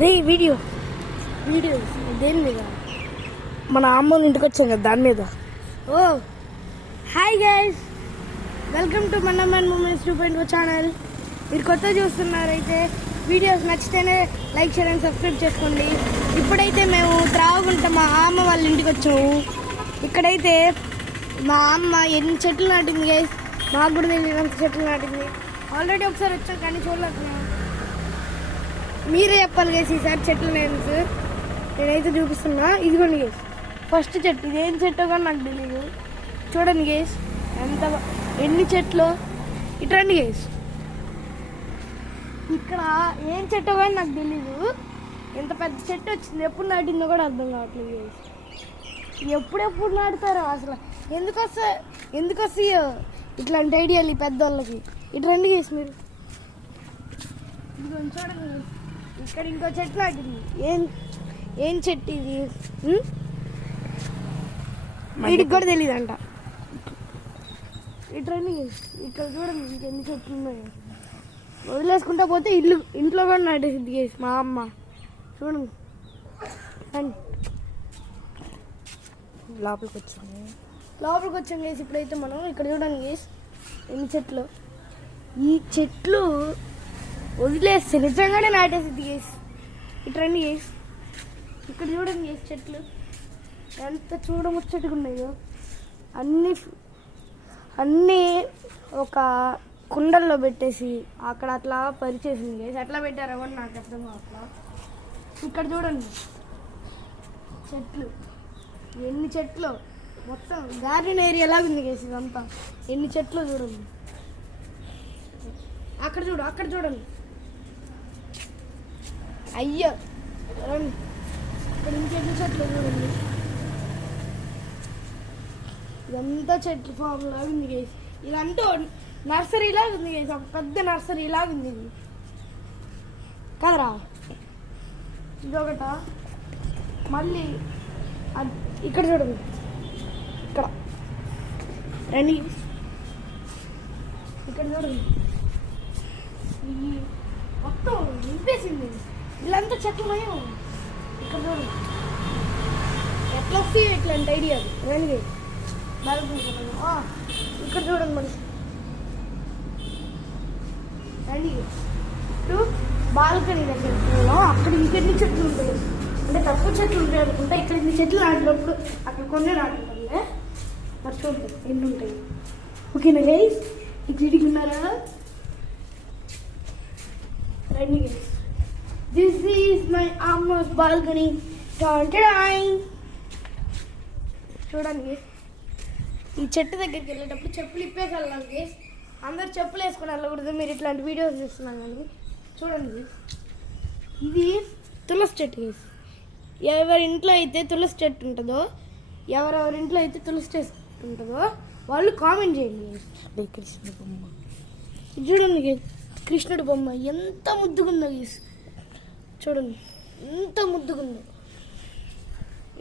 Video దేని మీద? మన అమ్మ ఇంటికి వచ్చాం కదా దాని మీద. Oh hi guys, welcome to మన్నమన్ మూమెంట్స్ 2.0 ఛానల్. మీరు కొత్త చూస్తున్నారైతే వీడియోస్ నచ్చితేనే లైక్ షేర్ అండ్ సబ్స్క్రైబ్ చేసుకోండి. ఇప్పుడైతే మేము త్రాగుంట మా అమ్మ వాళ్ళ ఇంటికి వచ్చాము. ఇక్కడైతే మా అమ్మ ఎన్ని చెట్లు నాటింది గైస్, మాకు కూడా తెలియనంత చెట్లు నాటింది. ఆల్రెడీ ఒకసారి వచ్చాం కానీ చూడలేకపోయాం. మీరే చెప్పాలి గైస్ ఈసారి చెట్లు నేనైతే చూపిస్తున్నా. ఇదిగోండి గైస్ ఫస్ట్ చెట్టు. ఇది ఏం చెట్టు కానీ నాకు తెలియదు. చూడండి గైస్ ఎన్ని చెట్లు. ఇట్రండి గైస్, ఇక్కడ ఏం చెట్టు కానీ నాకు తెలీదు. ఎంత పెద్ద చెట్టు వచ్చింది, ఎప్పుడు నాటిందో కూడా అర్థం కావట్లేదు గైస్. ఎప్పుడెప్పుడు నాటుతారో అసలు, ఎందుకు వస్తాయో ఇట్లాంటి ఐడియాలు ఈ పెద్దవాళ్ళకి. ఇటు రండి గైస్ మీరు. ఇదిగో చూడండి, ఇక్కడ ఇంకో చెట్టు నాటింది. ఏం చెట్టు ఇది వీడికి కూడా తెలియదు అంట. ఇటు రండి గైస్, ఇక్కడ చూడండి ఇంకెన్ని చెట్లు ఉన్నాయో. వదిలేసుకుంటా పోతే ఇంట్లో కూడా నాటేసింది గైస్ మా అమ్మ. చూడండి లోపలికి వచ్చాం గైస్. ఇప్పుడైతే మనం ఇక్కడ చూడండి గైస్ ఎన్ని చెట్లు. ఈ చెట్లు వదిలేస్తే నిజంగానే నాటేసింది గైస్. ఇటు రండి గైస్, ఇక్కడ చూడండి గైస్ చెట్లు ఎంత చూడముచ్చట్టుగా ఉన్నాయో. అన్నీ ఒక కుండల్లో పెట్టేసి అక్కడ అట్లా పరిచేసింది గైస్. ఎట్లా పెట్టారో కూడా నాకు అర్థం అట్లా. ఇక్కడ చూడండి చెట్లు, ఎన్ని చెట్లు, మొత్తం గార్డెన్ ఏరియా లాగా ఉంది గైస్ ఇదంతా. ఎన్ని చెట్లు చూడండి. అక్కడ చూడండి. అయ్యో రండి, ఇక్కడ ఇంకెన్ని చెట్లు చూడండి. ఇదంతా చెట్లు ఫామ్ లాగా ఉంది గైస్. ఇదంతా నర్సరీ లాగా ఉంది గైస్, ఒక పెద్ద నర్సరీ లాగా ఉంది ఇది కదరా. ఇదొకట. మళ్ళీ ఇక్కడ చూడండి, ఇక్కడ రండి, ఇక్కడ చూడండి. మొత్తం నింపేసింది వీళ్ళంతా చెట్లమయం. ఇక్కడ చూడండి ఎట్లా వస్తాయి ఇట్లాంటి ఐడియా. రండి ఇక్కడ చూడండి మరి. రండి ఇప్పుడు బాల్కనీ దగ్గర అక్కడ ఇంకెన్ని చెట్లు ఉంటాయి అంటే తక్కువ చెట్లు ఉంటాయి అనుకుంటా. ఇక్కడ ఇన్ని చెట్లు నాటినప్పుడు అక్కడ కొన్ని నాటుకుంటాయి. మరి చూడండి ఎన్ని ఉంటాయి. ఓకేనా గైస్, ఇక్కడికి ఉన్నారా? రండి guys, this is my Amma's balcony. చూడండి ఈ చెట్టు దగ్గరికి వెళ్ళేటప్పుడు చెప్పులు ఇప్పేసి వెళ్ళాలి గైస్. అందరు చెప్పులు వేసుకొని వెళ్ళకూడదు. మీరు ఇట్లాంటి వీడియోస్ చూస్తున్నాను కానీ చూడండి, ఇది తులసి చెట్టు గైస్. ఎవరి ఇంట్లో అయితే తులసి చెట్టు ఉంటుందో, ఎవరెవరి ఇంట్లో అయితే తులసి చెట్టు ఉంటుందో వాళ్ళు కామెంట్ చేయండి. కృష్ణుడు బొమ్మ చూడండి గైస్, కృష్ణుడి బొమ్మ ఎంత ముద్దుగుందో గైస్. చూడండి ఎంత ముద్దుగుందో.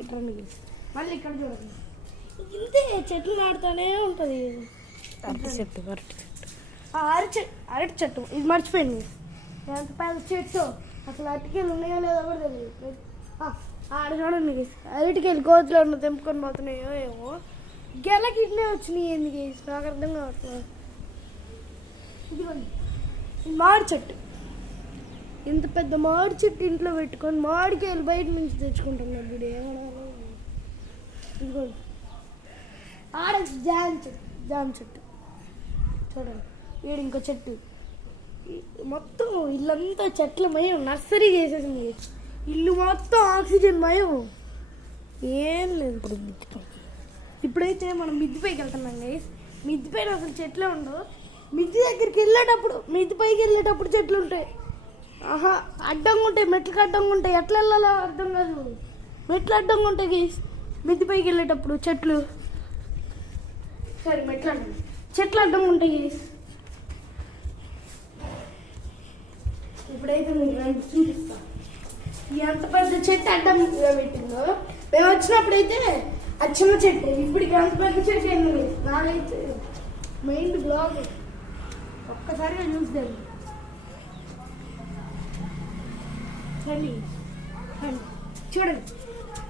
ఇట్రండి గైస్, మళ్ళీ ఇక్కడ చూడండి. ఇంతే చెట్లు నాడుతూనే ఉంటుంది. అరటి చెట్టు ఇది మర్చిపోయింది. ఎంత పెద్ద చెట్టు అసలు అరటికాయలు ఉన్నాయో లేదో కూడా తెలియదు. ఆడ చూడండి అరటికాయలు కోతులు ఉన్న తెంపుకొని పోతున్నాయో ఏమో. గెలకి ఇట్లే వచ్చినాయి ఎందుకు నాకు అర్థం కావట్లేదు. ఇదిగోండి మామిడి చెట్టు. ఇంత పెద్ద మామిడి చెట్టు ఇంట్లో పెట్టుకొని మామిడికాయలు బయట నుంచి తెచ్చుకుంటున్నాడు ఇప్పుడు. ఏమన్నా ఇదిగోండి ఆడ జామ చెట్టు చూడండి. వీడు ఇంకో చెట్టు. మొత్తం ఇల్లంతా చెట్లమయం, నర్సరీ చేసేసింది ఇల్లు మొత్తం. ఆక్సిజన్ మయం ఏం లేదు. ఇప్పుడైతే మనం మిద్ది పైకి వెళ్తున్నాం గైస్. మిద్ది పైన అసలు చెట్లే ఉండవు. మిద్ది దగ్గరికి మిద్ది పైకి వెళ్ళేటప్పుడు చెట్లు ఉంటాయి. అడ్డంగా ఉంటాయి, మెట్లకి అడ్డంగా ఉంటాయి. ఎట్లా వెళ్ళాలో అర్థం కాదు. మెట్లు అడ్డంగా ఉంటాయి గైస్ మిద్ది పైకి వెళ్ళేటప్పుడు. చెట్లు సరే చెట్లు అడ్డంగా ఉంటాయి గైస్. ఇప్పుడైతే మీకు చూపిస్తా ఎంత పెద్ద చెట్టు అడ్డంగా పెట్టిందో. మేము వచ్చినప్పుడైతే అది చిన్న చెట్టు, ఇప్పుడు అంత పెద్ద చెట్టు ఏంది. నాకైతే మైండ్ బ్లాక్. ఒక్కసారిగా చూద్దాం. రండి రండి. చూడండి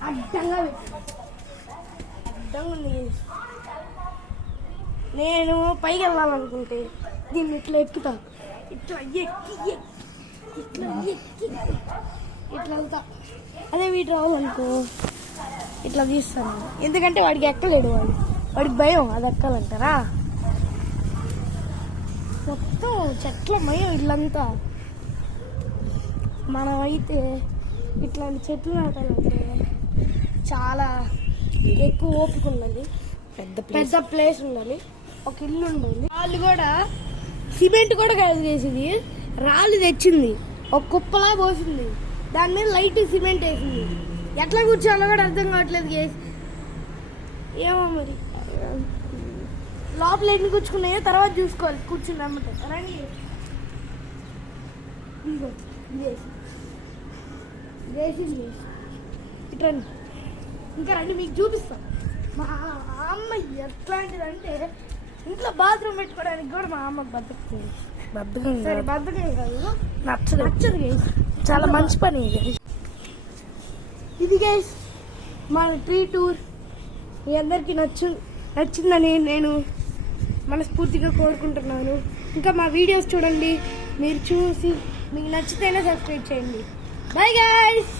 అడ్డంగా పెట్టు. అడ్డంగా ఉంది గైస్. నేను పైకి వెళ్ళాలనుకుంటే దీన్ని ఇట్లా ఎక్కుతా, ఇట్లా ఎక్కి ఇట్లా ఎక్కి ఇట్లా వెళ్తా. అదే వీటి రావాలనుకో ఇట్లా తీస్తాను, ఎందుకంటే వాడికి ఎక్కలేడు, వాడికి భయం అది ఎక్కాలంటారా. మొత్తం చెట్ల మయం ఇల్లంతా. మనం అయితే ఇట్లాంటి చెట్లు నాటాలంటే చాలా ఎక్కువ ఓపిక ఉండాలి, పెద్ద ప్లేస్ ఉండాలి, ఒక ఇల్లు ఉండాలి. వాళ్ళు కూడా సిమెంట్ కూడా కాదు చేసింది, రాళ్ళు తెచ్చింది, ఒక కుప్పలా పోసింది, దాని మీద లైట్ సిమెంట్ వేసింది. ఎట్లా కూర్చోాలో కూడా అర్థం కావట్లేదు గేస్. ఏమో మరి లోపల ఎన్ని కూర్చుకున్నాయో తర్వాత చూసుకోవాలి కూర్చున్నామంటే. రండి ఇట్రండి, ఇంకా రండి మీకు చూపిస్తాం. మా అమ్మ ఎట్లాంటిదంటే ఇంట్లో బాత్రూమ్ పెట్టుకోవడానికి కూడా మా అమ్మ బద్దకం కాదు, నచ్చదు గైస్. చాలా మంచి పని ఇది గైస్. మన ట్రీ టూర్ మీ అందరికీ నచ్చిందని నేను మనస్ఫూర్తిగా కోరుకుంటున్నాను. ఇంకా మా వీడియోస్ చూడండి, మీరు చూసి మీకు నచ్చితేనే సబ్స్క్రైబ్ చేయండి. Bye guys.